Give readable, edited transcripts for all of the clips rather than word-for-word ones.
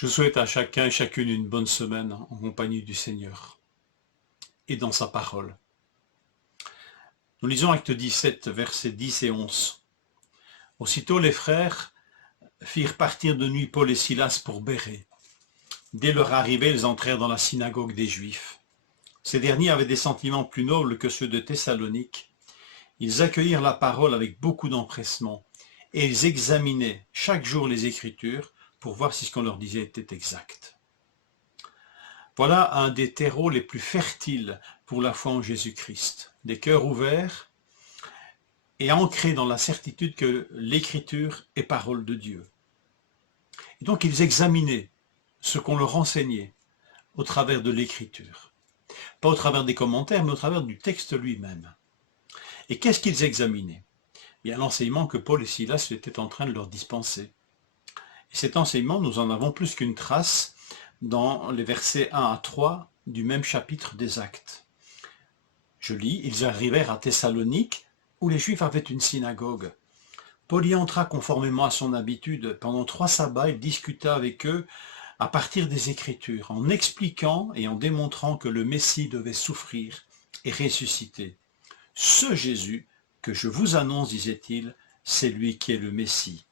Je souhaite à chacun et chacune une bonne semaine en compagnie du Seigneur et dans sa parole. Nous lisons Acte 17, versets 10 et 11. Aussitôt les frères firent partir de nuit Paul et Silas pour Bérée. Dès leur arrivée, ils entrèrent dans la synagogue des Juifs. Ces derniers avaient des sentiments plus nobles que ceux de Thessalonique. Ils accueillirent la parole avec beaucoup d'empressement et ils examinaient chaque jour les Écritures pour voir si ce qu'on leur disait était exact. Voilà un des terreaux les plus fertiles pour la foi en Jésus-Christ. Des cœurs ouverts et ancrés dans la certitude que l'Écriture est parole de Dieu. Et donc ils examinaient ce qu'on leur enseignait au travers de l'Écriture. Pas au travers des commentaires, mais au travers du texte lui-même. Et qu'est-ce qu'ils examinaient? Bien, l'enseignement que Paul et Silas étaient en train de leur dispenser. Et cet enseignement, nous en avons plus qu'une trace dans les versets 1 à 3 du même chapitre des Actes. Je lis, ils arrivèrent à Thessalonique, où les Juifs avaient une synagogue. Paul y entra conformément à son habitude. Pendant 3 sabbats, il discuta avec eux à partir des Écritures, en expliquant et en démontrant que le Messie devait souffrir et ressusciter. Ce Jésus que je vous annonce, disait-il, c'est lui qui est le Messie.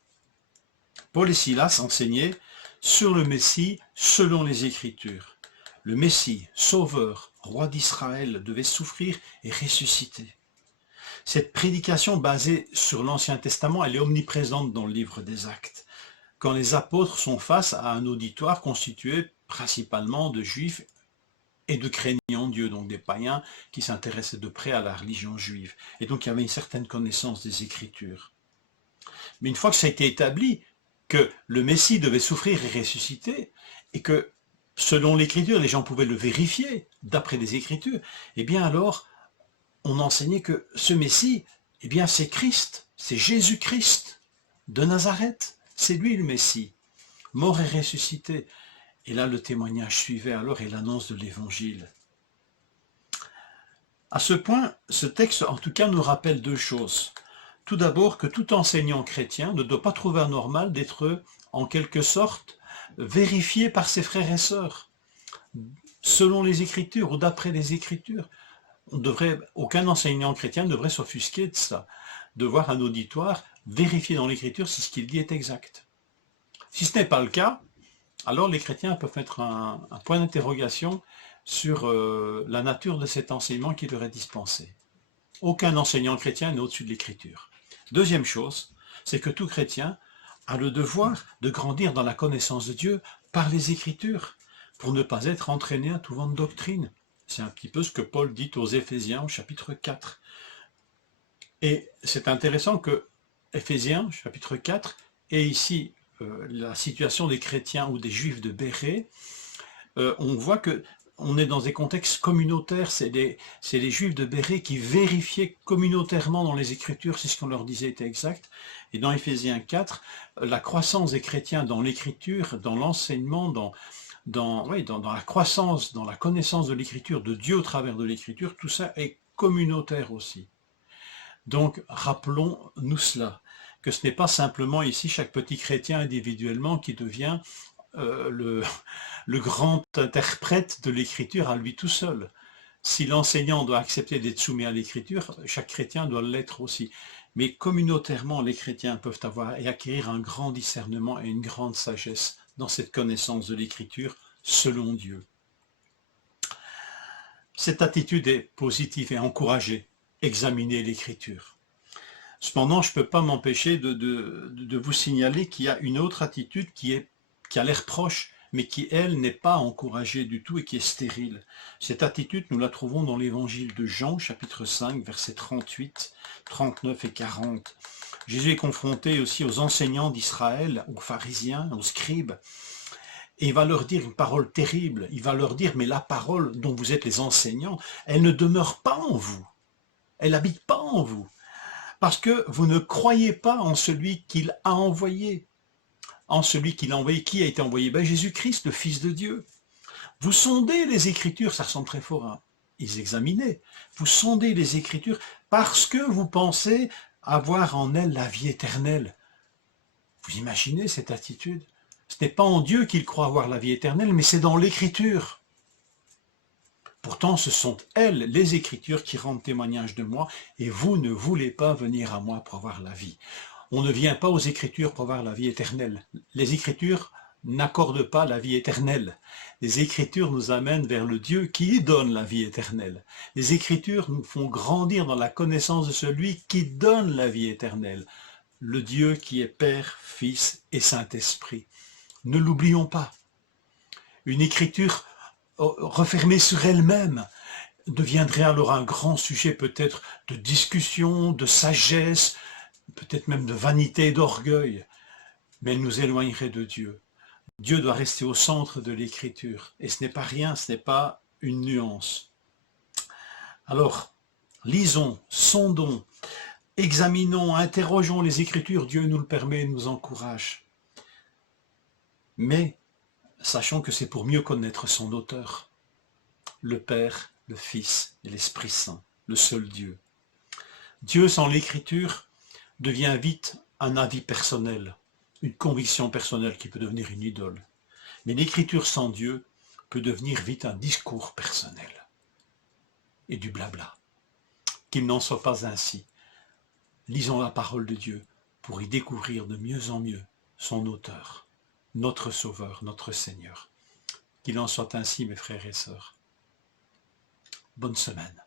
Paul et Silas enseignaient sur le Messie selon les Écritures. Le Messie, sauveur, roi d'Israël, devait souffrir et ressusciter. Cette prédication basée sur l'Ancien Testament, elle est omniprésente dans le livre des Actes. Quand les apôtres sont face à un auditoire constitué principalement de Juifs et de craignants Dieu, donc des païens qui s'intéressaient de près à la religion juive. Et donc il y avait une certaine connaissance des Écritures. Mais une fois que ça a été établi, que le Messie devait souffrir et ressusciter, et que selon l'Écriture, les gens pouvaient le vérifier d'après les Écritures, eh bien alors, on enseignait que ce Messie, eh bien c'est Christ, c'est Jésus-Christ de Nazareth, c'est lui le Messie, mort et ressuscité. Et là, le témoignage suivait alors et l'annonce de l'Évangile. À ce point, ce texte, en tout cas, nous rappelle 2 choses. Tout d'abord, que tout enseignant chrétien ne doit pas trouver anormal d'être, en quelque sorte, vérifié par ses frères et sœurs, selon les Écritures ou d'après les Écritures. Aucun enseignant chrétien ne devrait s'offusquer de ça, de voir un auditoire vérifier dans l'Écriture si ce qu'il dit est exact. Si ce n'est pas le cas, alors les chrétiens peuvent mettre un point d'interrogation sur la nature de cet enseignement qui leur est dispensé. Aucun enseignant chrétien n'est au-dessus de l'Écriture. Deuxième chose, c'est que tout chrétien a le devoir de grandir dans la connaissance de Dieu par les Écritures, pour ne pas être entraîné à tout vent de doctrine. C'est un petit peu ce que Paul dit aux Éphésiens au chapitre 4. Et c'est intéressant que Éphésiens, chapitre 4, et ici la situation des chrétiens ou des juifs de Bérée, on voit que on est dans des contextes communautaires, c'est les juifs de Bérée qui vérifiaient communautairement dans les Écritures si ce qu'on leur disait était exact. Et dans Éphésiens 4, la croissance des chrétiens dans l'Écriture, dans l'enseignement, dans la croissance, dans la connaissance de l'Écriture, de Dieu au travers de l'Écriture, tout ça est communautaire aussi. Donc rappelons-nous cela, que ce n'est pas simplement ici chaque petit chrétien individuellement qui devient le grand interprète de l'Écriture à lui tout seul. Si l'enseignant doit accepter d'être soumis à l'Écriture, chaque chrétien doit l'être aussi. Mais communautairement, les chrétiens peuvent avoir et acquérir un grand discernement et une grande sagesse dans cette connaissance de l'Écriture selon Dieu. Cette attitude est positive et encouragée. Examiner l'Écriture. Cependant, je ne peux pas m'empêcher de vous signaler qu'il y a une autre attitude qui a l'air proche, mais qui, elle, n'est pas encouragée du tout et qui est stérile. Cette attitude, nous la trouvons dans l'évangile de Jean, chapitre 5, versets 38, 39 et 40. Jésus est confronté aussi aux enseignants d'Israël, aux pharisiens, aux scribes, et il va leur dire une parole terrible. Il va leur dire, mais la parole dont vous êtes les enseignants, elle ne demeure pas en vous. Elle n'habite pas en vous. Parce que vous ne croyez pas en celui qu'il a envoyé. En celui qu'il a envoyé. Qui a été envoyé? Jésus-Christ, le Fils de Dieu. Vous sondez les Écritures, ça ressemble très fort à... Ils examinaient. Vous sondez les Écritures parce que vous pensez avoir en elles la vie éternelle. Vous imaginez cette attitude? Ce n'est pas en Dieu qu'ils croient avoir la vie éternelle, mais c'est dans l'Écriture. Pourtant, ce sont elles, les Écritures, qui rendent témoignage de moi, et vous ne voulez pas venir à moi pour avoir la vie. On ne vient pas aux Écritures pour avoir la vie éternelle. Les Écritures n'accordent pas la vie éternelle. Les Écritures nous amènent vers le Dieu qui donne la vie éternelle. Les Écritures nous font grandir dans la connaissance de celui qui donne la vie éternelle, le Dieu qui est Père, Fils et Saint-Esprit. Ne l'oublions pas. Une Écriture refermée sur elle-même deviendrait alors un grand sujet peut-être de discussion, de sagesse, peut-être même de vanité et d'orgueil, mais elle nous éloignerait de Dieu. Dieu doit rester au centre de l'Écriture, et ce n'est pas rien, ce n'est pas une nuance. Alors, lisons, sondons, examinons, interrogeons les Écritures, Dieu nous le permet et nous encourage. Mais sachons que c'est pour mieux connaître son auteur, le Père, le Fils et l'Esprit Saint, le seul Dieu. Dieu sans l'Écriture devient vite un avis personnel, une conviction personnelle qui peut devenir une idole. Mais l'Écriture sans Dieu peut devenir vite un discours personnel et du blabla. Qu'il n'en soit pas ainsi. Lisons la parole de Dieu pour y découvrir de mieux en mieux son auteur, notre Sauveur, notre Seigneur. Qu'il en soit ainsi, mes frères et sœurs. Bonne semaine.